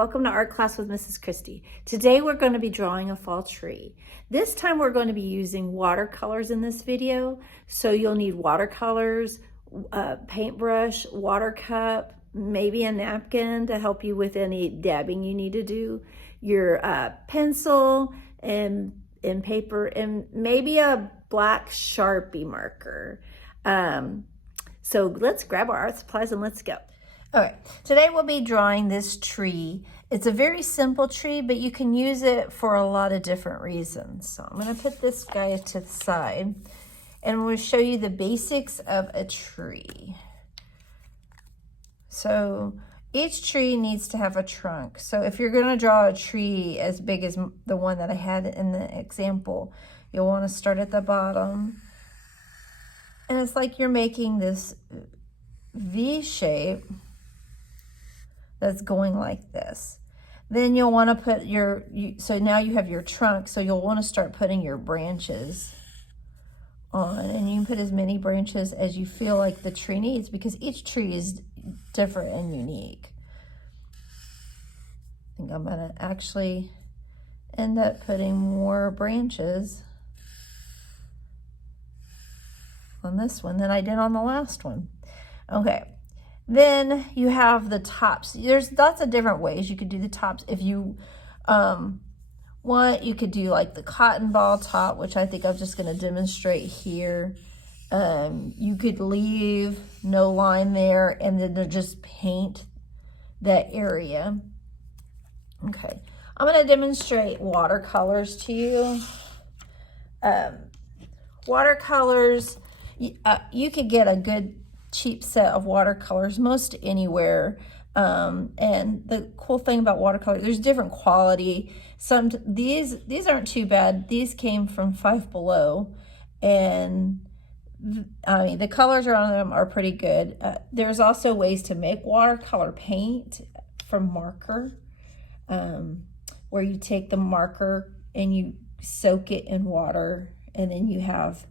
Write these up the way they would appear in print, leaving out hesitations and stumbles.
welcome to Art Class with Mrs. Christie. Today we're going to be drawing a fall tree. This time we're going to be using watercolors in this video. So you'll need watercolors, paintbrush, water cup, maybe a napkin to help you with any dabbing you need to do, your pencil and paper, and maybe a black Sharpie marker. So let's grab our art supplies and let's go. All right, today we'll be drawing this tree. It's a very simple tree, but you can use it for a lot of different reasons. So I'm gonna put this guy to the side and we'll show you the basics of a tree. So each tree needs to have a trunk. So if you're gonna draw a tree as big as the one that I had in the example, you'll wanna start at the bottom. And it's like you're making this V shape that's going like this. Then you'll want to put so now you have your trunk, so you'll want to start putting your branches on, and you can put as many branches as you feel like the tree needs, because each tree is different and unique. I think I'm gonna actually end up putting more branches on this one than I did on the last one. Okay. Then you have the tops. There's lots of different ways you could do the tops. If you want, you could do like the cotton ball top, which I think I'm just going to demonstrate here. You could leave no line there and then just paint that area. Okay, I'm going to demonstrate watercolors to you. Watercolors, you could get a good cheap set of watercolors most anywhere, and the cool thing about watercolor, there's different quality. These aren't too bad. These came from Five Below, and I mean the colors on them are pretty good. There's also ways to make watercolor paint from marker, where you take the marker and you soak it in water, and then you have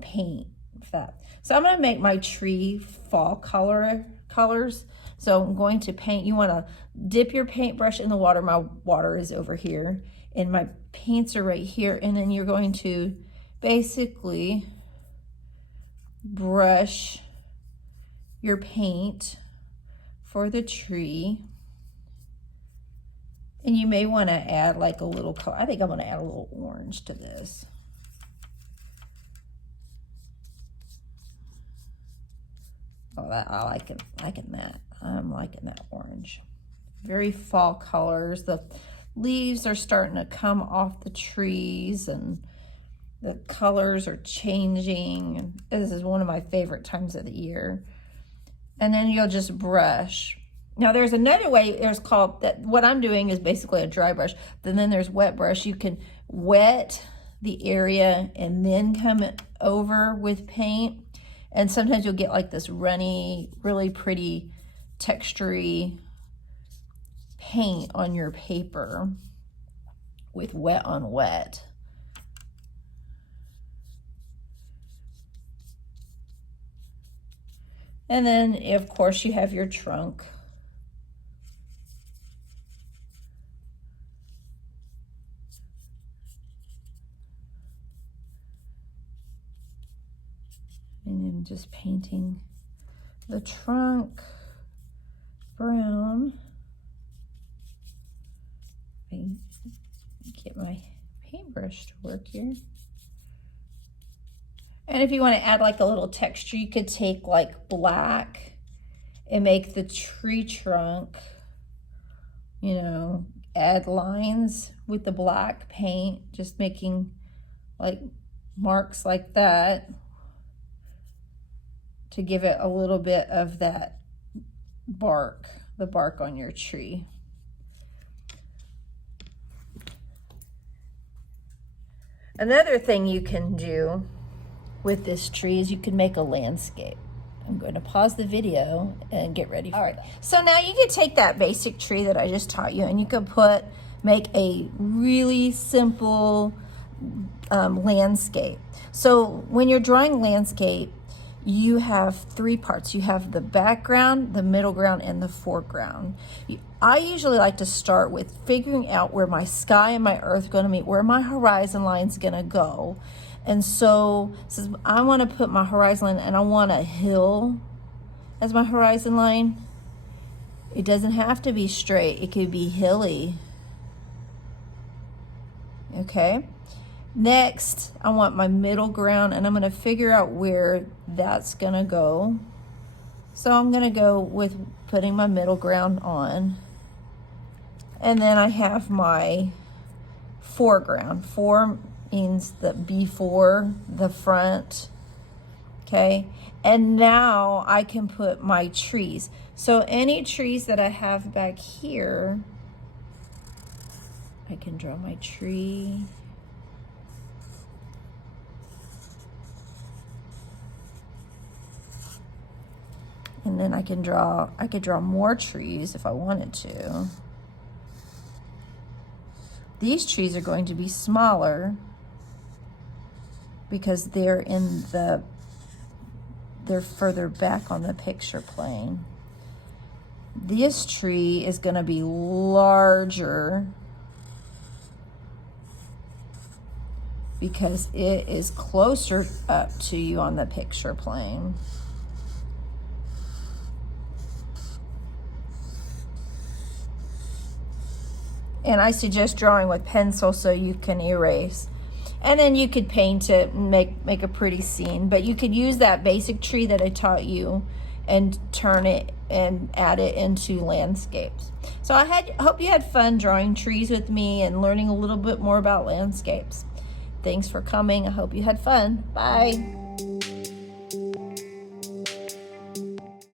paint for that. So I'm going to make my tree fall colors. So I'm going to paint. You want to dip your paintbrush in the water. My water is over here and my paints are right here. And then you're going to basically brush your paint for the tree. And you may want to add like a little color. I think I'm going to add a little orange to this. Oh, I like it. I'm liking that orange. Very fall colors. The leaves are starting to come off the trees and the colors are changing. This is one of my favorite times of the year. And then you'll just brush. Now there's another way. There's called that. What I'm doing is basically a dry brush. Then there's wet brush. You can wet the area and then come over with paint. And sometimes you'll get like this runny, really pretty, textury paint on your paper with wet on wet. And then, of course, you have your trunk. And then just painting the trunk brown. I get my paintbrush to work here. And if you want to add like a little texture, you could take like black and make the tree trunk, you know, add lines with the black paint, just making like marks like that, to give it a little bit of that bark, the bark on your tree. Another thing you can do with this tree is you can make a landscape. I'm going to pause the video and get ready for that. So now you can take that basic tree that I just taught you and you can make a really simple landscape. So when you're drawing landscape, you have three parts. You have the background, the middle ground, and the foreground. I usually like to start with figuring out where my sky and my earth are going to meet, where my horizon line's going to go. And so since I want to put my horizon line and I want a hill as my horizon line, it doesn't have to be straight. It could be hilly. Okay. Next, I want my middle ground, and I'm going to figure out where that's going to go. So I'm going to go with putting my middle ground on. And then I have my foreground. Fore means the before, the front. Okay. And now I can put my trees. So any trees that I have back here, I can draw my tree. And then I could draw more trees if I wanted to. These trees are going to be smaller because they're further back on the picture plane. This tree is going to be larger because it is closer up to you on the picture plane. And I suggest drawing with pencil so you can erase. And then you could paint it and make a pretty scene. But you could use that basic tree that I taught you and turn it and add it into landscapes. So I hope you had fun drawing trees with me and learning a little bit more about landscapes. Thanks for coming. I hope you had fun. Bye.